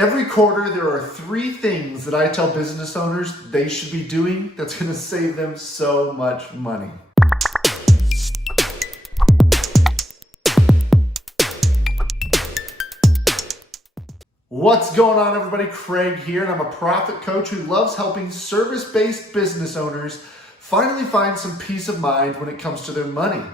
Every quarter, there are 3 things that I tell business owners they should be doing that's going to save them so much money. What's going on, everybody? Craig here, and I'm a profit coach who loves helping service-based business owners finally find some peace of mind when it comes to their money.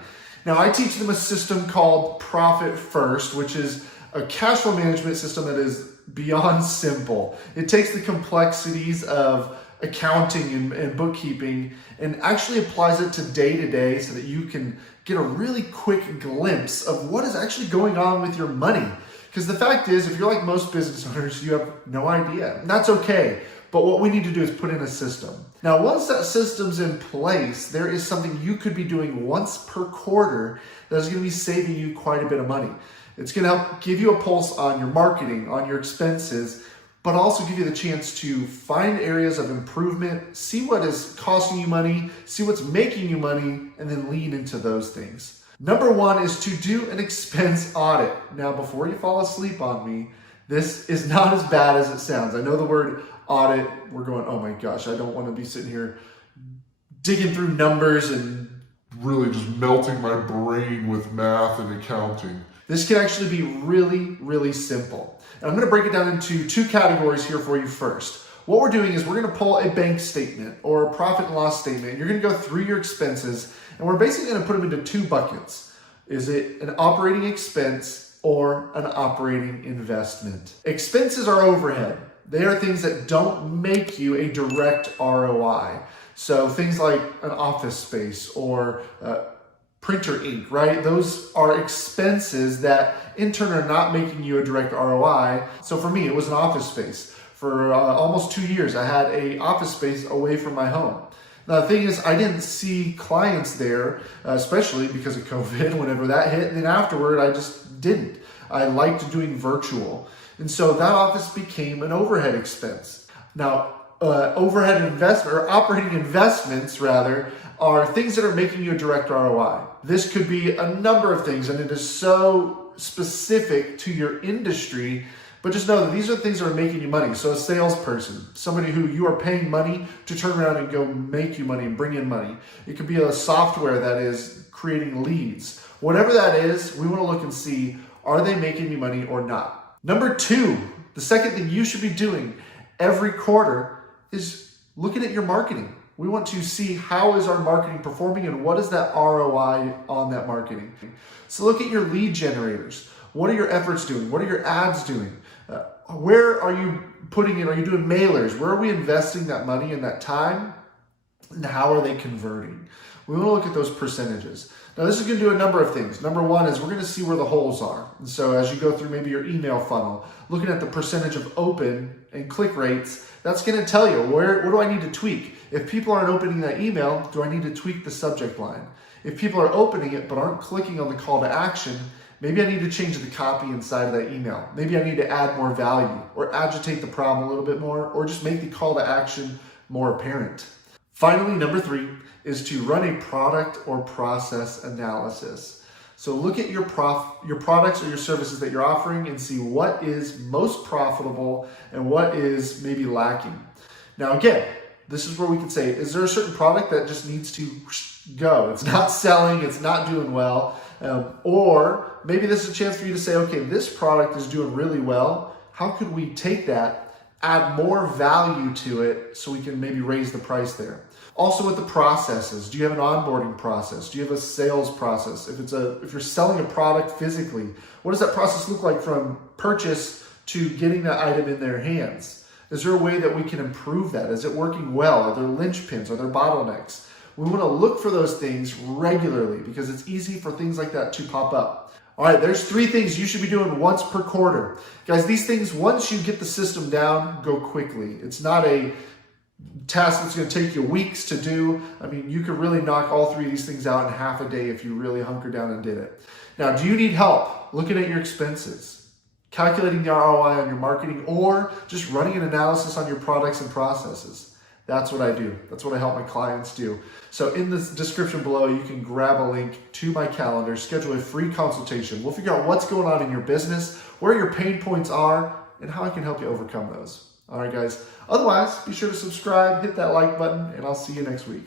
Now, I teach them a system called Profit First, which is a cash flow management system that is beyond simple. It takes the complexities of accounting and bookkeeping and actually applies it to day so that you can get a really quick glimpse of what is actually going on with your money. Because the fact is, if you're like most business owners, you have no idea. And that's okay. But what we need to do is put in a system. Now, once that system's in place, there is something you could be doing once per quarter that is going to be saving you quite a bit of money. It's going to help give you a pulse on your marketing, on your expenses, but also give you the chance to find areas of improvement, see what is costing you money, see what's making you money, and then lean into those things. Number 1 is to do an expense audit. Now, before you fall asleep on me, this is not as bad as it sounds. I know the word audit, we're going, oh my gosh, I don't want to be sitting here digging through numbers and really just melting my brain with math and accounting. This can actually be really simple. And I'm going to break it down into 2 categories here for you first. What we're doing is we're going to pull a bank statement or a profit and loss statement. And you're going to go through your expenses, and we're basically going to put them into 2 buckets. Is it an operating expense or an operating investment? Expenses are overhead. They are things that don't make you a direct ROI. So things like an office space or printer ink, right? Those are expenses that in turn are not making you a direct ROI. So for me, it was an office space. For almost 2 years, I had an office space away from my home. Now, the thing is, I didn't see clients there, especially because of COVID, whenever that hit. And then afterward, I just didn't. I liked doing virtual. And so that office became an overhead expense. Now, overhead investment or operating investments rather are things that are making you a direct ROI. This could be a number of things, and it is so specific to your industry, but just know that these are things that are making you money. So a salesperson, somebody who you are paying money to turn around and go make you money and bring in money. It could be a software that is creating leads. Whatever that is, we want to look and see, are they making me money or not? Number 2, the second thing you should be doing every quarter is looking at your marketing. We want to see how is our marketing performing and what is that ROI on that marketing. So look at your lead generators. What are your efforts doing? What are your ads doing? Where are you putting in? Are you doing mailers? Where are we investing that money and that time? And how are they converting? We want to look at those percentages. Now, this is going to do a number of things. Number 1 is we're going to see where the holes are. And so as you go through maybe your email funnel, looking at the percentage of open and click rates, that's going to tell you what do I need to tweak? If people aren't opening that email, do I need to tweak the subject line? If people are opening it but aren't clicking on the call to action, maybe I need to change the copy inside of that email. Maybe I need to add more value or agitate the problem a little bit more or just make the call to action more apparent. Finally, number 3 is to run a product or process analysis. So look at your products or your services that you're offering and see what is most profitable and what is maybe lacking. Now again, this is where we can say, is there a certain product that just needs to go? It's not selling, it's not doing well. Or maybe this is a chance for you to say, okay, this product is doing really well. How could we take that, add more value to it so we can maybe raise the price there? Also with the processes, do you have an onboarding process? Do you have a sales process? If you're selling a product physically, what does that process look like from purchase to getting that item in their hands? Is there a way that we can improve that? Is it working well? Are there linchpins? Are there bottlenecks? We want to look for those things regularly because it's easy for things like that to pop up. All right, there's 3 things you should be doing once per quarter. Guys, these things, once you get the system down, go quickly. It's not a task that's going to take you weeks to do. I mean, you could really knock all 3 of these things out in half a day if you really hunker down and did it. Now, do you need help looking at your expenses, calculating the ROI on your marketing, or just running an analysis on your products and processes? That's what I do. That's what I help my clients do. So in the description below, you can grab a link to my calendar, schedule a free consultation. We'll figure out what's going on in your business, where your pain points are, and how I can help you overcome those. All right, guys. Otherwise, be sure to subscribe, hit that like button, and I'll see you next week.